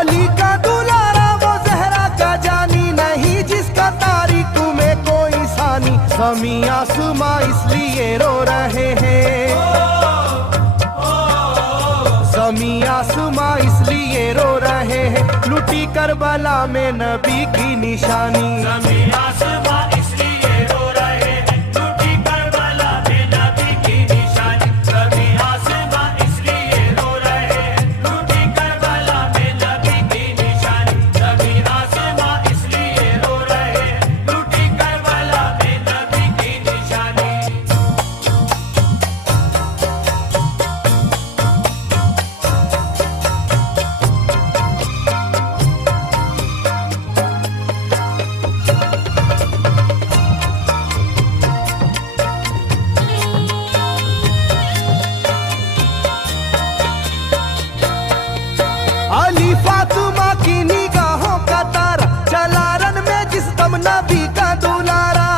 अली का दुलारा वो जहरा का जानी, नहीं जिसका तारीख में कोई सानी। ज़मीं आसमां इसलिए रो रहे हैं, ज़मीं आसमां इसलिए रो रहे हैं, लुटी करबला में नबी की निशानी। ज़मीं आसमां इसलिए रो रहे हैं, लुटी करबला में नबी की निशानी। ज़मीं आसमां इसलिए रो रहे हैं, लुटी करबला में नबी की निशानी। ज़मीं आसमां इसलिए रो रहे हैं, लुटी करबला में नबी की निशानी। अली फातिमा की निगाहों का तारा, चला रन में जिस दम नबी का दुलारा।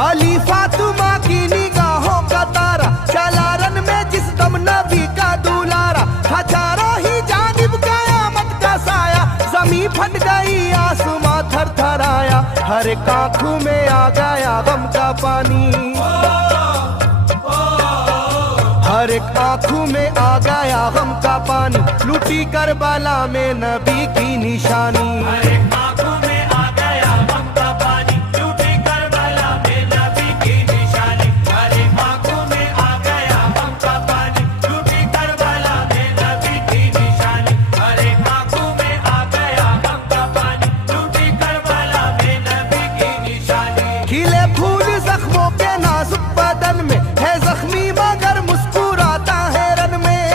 अली फातिमा की निगाहों का तारा, चला रन में जिस दम नबी का दुलारा। हजारों ही जानिब कयामत का साया, जमीन फट गई आसमां थर थर आया। हर एक आंखों में आ गया गम का पानी, हर एक आंखों में आ गया गम का पानी, लुटी करबला में नबी की निशानी। हर एक आंखों में आ गया गम का पानी, लुटी करबला में नबी की निशानी। हर एक आंखों में आ गया गम का पानी, लुटी करबला में नबी की निशानी। हर एक आंखों में आ गया गम का पानी, लुटी करबला में नबी की निशानी। खिले फूल जख्मों के नाजुक बदन में, है जख्मी मगर मुस्कुराता है रन में।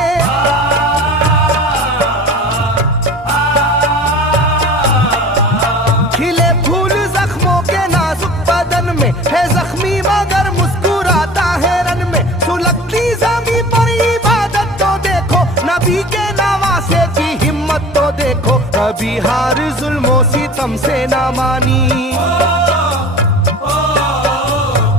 खिले फूल जख्मों के नाजुक बदन में, है जख्मी मगर मुस्कुराता है रन में। सुलगती ज़मीं पर इबादत तो देखो, नबी के नवासे की हिम्मत तो देखो। कभी हार जुल्मों सितम से ना मानी,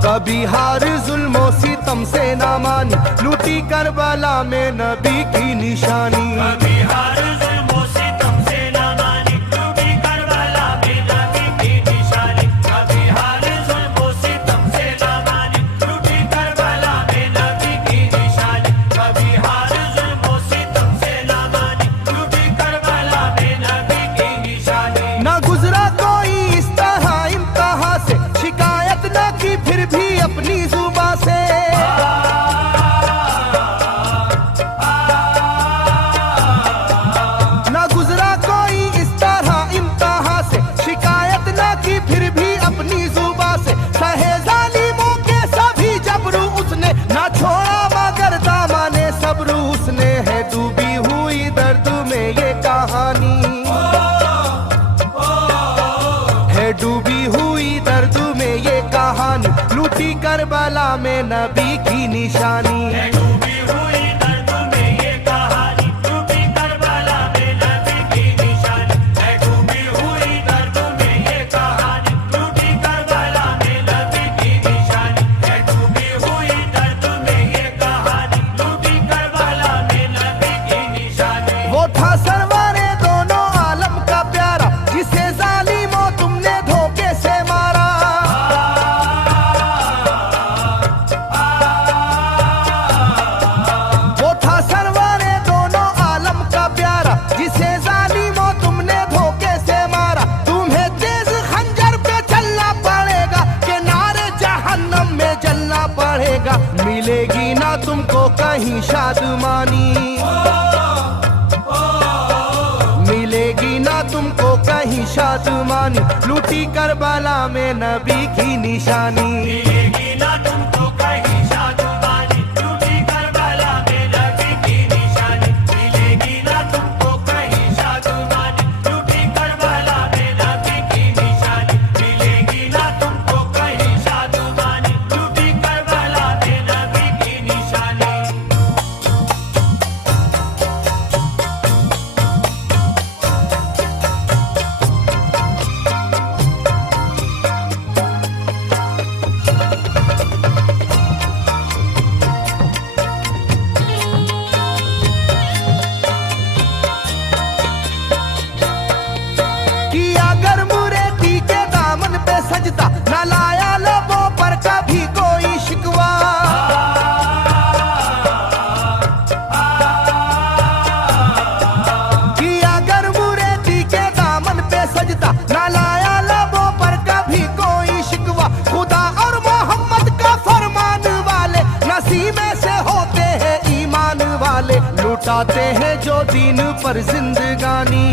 कभी हार जुल्मों सितम से ना मानी, लुटी करबला में नबी की निशानी। कभी हार जुल्मों सितम से ना मानी, लुटी करबला में नबी की निशानी। कभी हार जुल्मों सितम से ना मानी, लुटी करबला में नबी की निशानी। कभी हार जुल्मों सितम से ना मानी, लुटी करबला में नबी की निशानी। न गुजरा कोई इस तरह इम्तिहान से, शिकायत न की फिर भी अपनी जुबां से। न गुजरा कोई इस तरह इम्तिहान से, शिकायत न की फिर भी अपनी जुबां से। सहे जालिमों के सभी जबरू उसने, न छोड़ा मगर दामने सब्र उसने। है डूबी हुई दर्द में ये कहानी, है डूबी हुई दर्द में ये कहानी, लुटी करबला में नबी की निशानी। है डूबी हुई दर्द में ये कहानी, लुटी करबला में नबी की निशानी। है डूबी हुई दर्द में ये कहानी, लुटी करबला में नबी की निशानी। है डूबी हुई दर्द में ये कहानी, लुटी करबला में नबी की निशानी। वो था सरवरे दोनों आलम का प्यारा, जिसे जालिमों तुमने धोखे से मारा। वो था सरवरे दोनों आलम का प्यारा, जिसे जालिमों तुमने धोखे से मारा। तुम्हें तेज खंजर पे चलना पड़ेगा, कि नारे जहन्नम में जलना पड़ेगा। मिलेगी ना तुमको कहीं शादमानी, मिलेगी ना तुमको कहीं शादमानी, लुटी करबला में नबी की निशानी। मिलेगी ना तुमको कहीं शादमानी, लुटी करबला में नबी की निशानी। मिलेगी ना तुमको कहीं शादमानी, लुटी करबला में नबी की निशानी। मिलेगी ना तुमको कहीं शादमानी, लुटी करबला में नबी की निशानी। उसी में से होते हैं ईमान वाले, लुटाते हैं जो दीन पर जिंदगानी,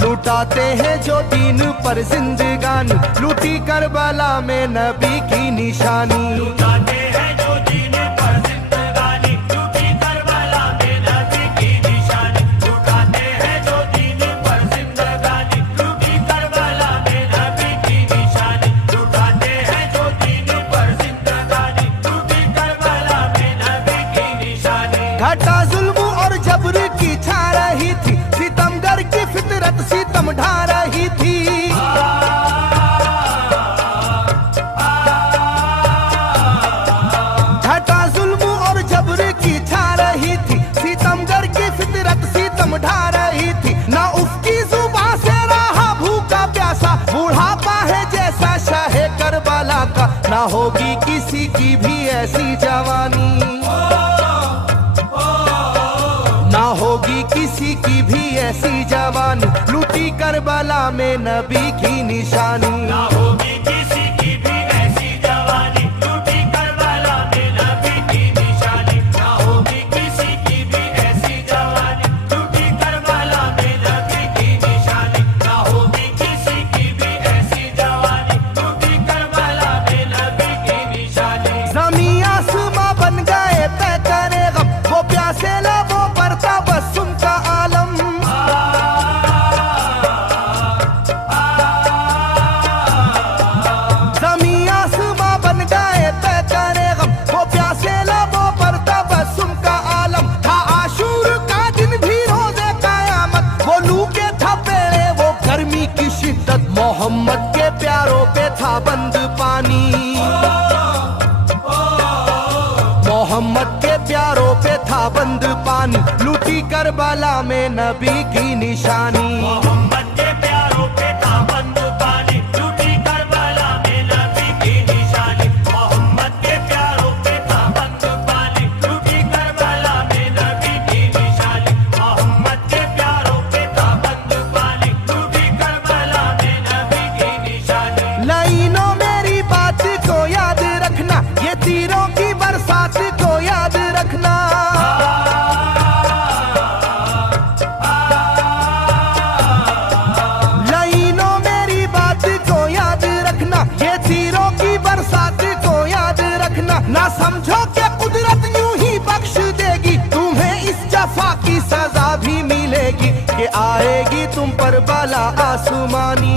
लुटाते हैं जो दीन पर जिंदगानी, लूटी करबला में नबी की निशानी। लुटाते हैं जो दीन पर जिंदगानी, लूटी करबला में नबी की निशानी। लुटाते हैं जो दीन पर जिंदगानी, लूटी करबला में नबी की निशानी। लुटाते हैं जो दीन पर जिंदगानी, लूटी करबला में नबी की निशानी। घटा जुल्म और जबर की छा रही थी, सितमगर की फितरत सितम ढा रही थी। घटा जुल्म और जबर की छा रही थी, सितमगर की फितरत सितम ढा रही थी। ना उसकी जुबान से रहा भूखा प्यासा, बुढ़ापा है जैसा शाहे करबला का, ना होगी किसी की भी ऐसी जवानी, ना होगी किसी की भी ऐसी जवानी, लूटी करबला में नबी की निशानी। ना होगी किसी की भी ऐसी जवानी, लूटी करबला में नबी की निशानी। ना होगी किसी की भी ऐसी जवानी, लूटी करबला में नबी की निशानी। ना होगी किसी की भी ऐसी जवानी, लूटी करबला में नबी की निशानी। ज़मीं आसमां बन गए तय करे गम, वो प्यासे लबों पर तबस्सुम का आलम। ज़मीं आसमां बन गए तय करे गम, वो प्यासे लबों पर तबस्सुम का आलम। था आशूर का दिन भी रोज़े क़यामत, वो लू के थपेड़े वो गर्मी की शिद्दत, मोहम्मद के प्यारों पे था बंद पानी, मोहम्मद के प्यारों पे था बंद पानी, लूटी करबला में नबी की निशानी। मोहम्मद के प्यारों पे था बंद पानी, लूटी करबला में नबी की निशानी। मोहम्मद के प्यारों पे था बंद पानी, लूटी करबला में नबी की निशानी। मोहम्मद के प्यारों पे था बंद पानी, लूटी करबला में नबी की निशानी। लाइनों मेरी बात को याद रखना, ये तीरों की बरसात को याद रखना। लाइनों मेरी बात को याद रखना, ये तीरों की बरसात को याद रखना। ना समझो कि कुदरत यूं ही बख्श देगी, तुम्हें इस जफा की सजा भी मिलेगी, कि आएगी तुम पर बला आसमानी,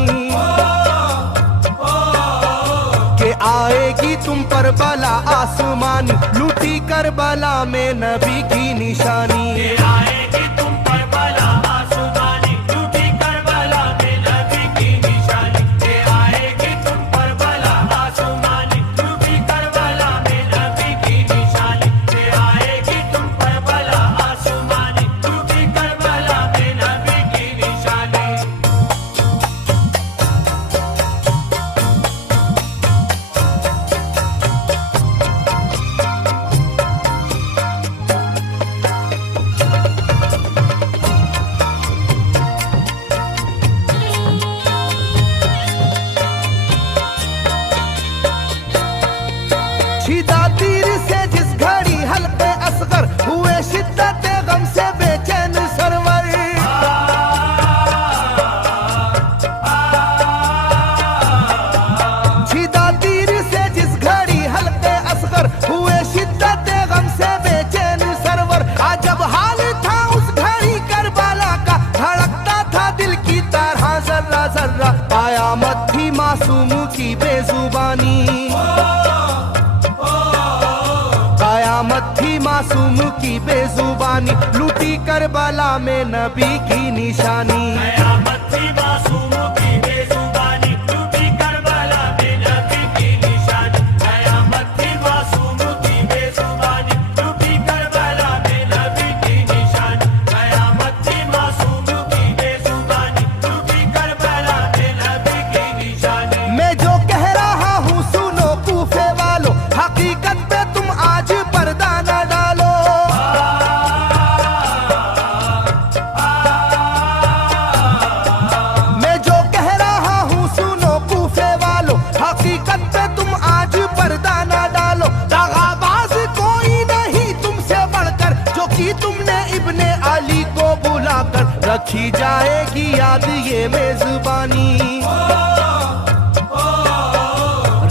के आएगी तुम पर बला आसमानी, लूटी करबला में नबी की निशानी। ये आएगी तुम पर बला आसमानी, लूटी करबला में नबी की निशानी। ये आएगी तुम पर बला आसमानी, लूटी करबला में नबी की निशानी। ये आएगी तुम पर बला आसमानी, लूटी करबला में नबी की निशानी। छिदा तीर से जिस घड़ी हल्के असगर हुए, शिद्दत गम से बेचैन सरवर। छिदा तीर से जिस घड़ी हल्के असगर हुए, शिद्दत गम से बेचैन सरवर। अजब हाल था उस घड़ी करबला का, धड़कता था दिल की तरह जर्रा जर्रा। कयामत थी मासूम की बेजुबानी, कयामत थी मासूम की बेजुबानी, लूटी करबला में नबी की निशानी। कयामत थी मासूम की बेजुबानी, लूटी करबला में नबी की निशानी। कयामत थी मासूम की बेजुबानी, लूटी करबला में नबी की निशानी। कयामत थी मासूम की बेजुबानी, लूटी करबला में नबी की निशानी। मैं जो कह रहा हूँ सुनो कूफे वालों, हकीकत पे तुम आज पर्दा न डालो। मैं जो कह रहा रखी जाएगी याद ये मेजबानी,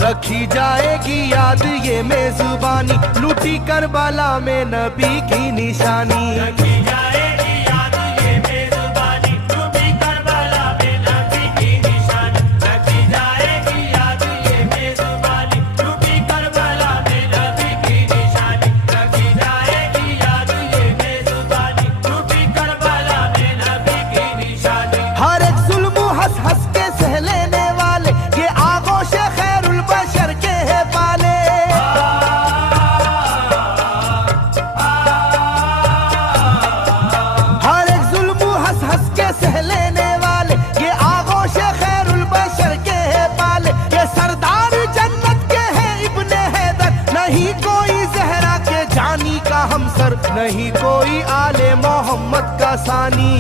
रखी जाएगी याद ये मेजबानी, लूटी करबला में नबी की निशानी। रखी जाएगी याद ये मेजबानी, लूटी करबला में नबी की निशानी। रखी जाएगी याद ये मेजबानी, लूटी करबला में नबी की निशानी। रखी जाएगी याद ये मेजबानी, लूटी करबला में नबी की निशानी। हर एक जुल्म हंस हंस के सह लेने वाले, ये आगोश खैरुल बशर के है पाले। हर एक जुल्म हंस हंस के सह लेने वाले, ये आगोश खैरुल बशर के है पाले। ये सरदार जन्नत के है इब्ने हैदर, नहीं कोई जहरा के जानी का हमसर, नहीं कोई आले मोहम्मद का सानी,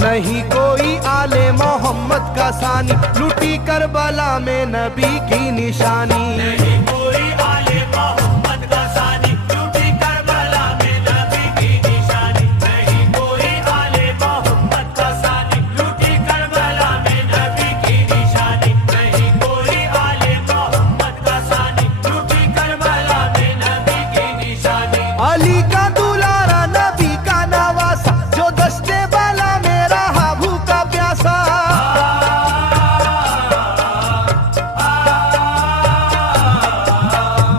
नहीं कोई आले मोहम्मद का सानी, लूटी करबला में नबी की निशानी। नहीं कोई आले मोहम्मद का सानी, लूटी करबला में नबी की निशानी। नहीं कोई आले मोहम्मद का सानी, लूटी करबला में नबी की निशानी। नहीं कोई आले मोहम्मद का सानी, लूटी करबला में नबी की निशानी। अली का दुलारा नबी का नवासा, जो दश्ते बाला में रहा भूखा प्यासा।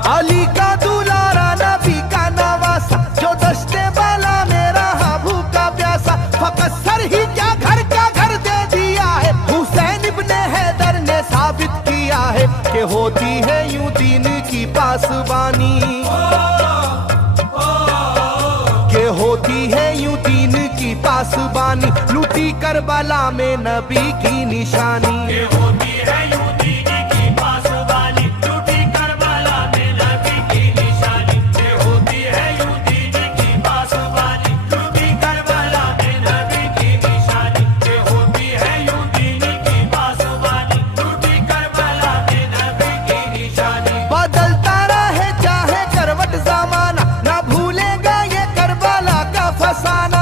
अली का दुलारा नबी का नवासा, जो दश्ते बाला में रहा भूखा प्यासा। फकत सर ही क्या घर का घर दे दिया है, हुसैन इब्ने हैदर ने साबित किया है कि होती है यूं दीन की पासबानी, के होती है यूं दीन की पासबानी, लूटी करबला में नबी की निशानी। ये होती है यूं दीन की पासबानी, लूटी करबला में नबी की निशानी। ये होती है यूं दीन की पासबानी, लूटी करबला में नबी की निशानी। ये होती है यूं दीन की पासबानी, लूटी करबला में नबी की निशानी। बदलता रहे चाहे करवट जमाना, ना भूलेगा ये करबला का फसाना।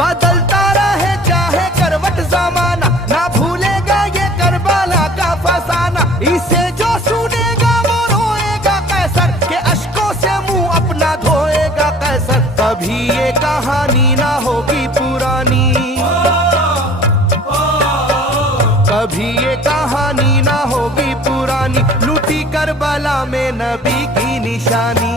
बदलता रहे चाहे करवट जमाना, ना भूलेगा ये करबला का फसाना। इसे जो सुनेगा वो रोएगा कैसर, के अश्कों से मुंह अपना धोएगा कैसर। कभी ये कहानी ना होगी पुरानी, कभी ये कहानी ना होगी पुरानी, लूटी करबला में नबी की निशानी।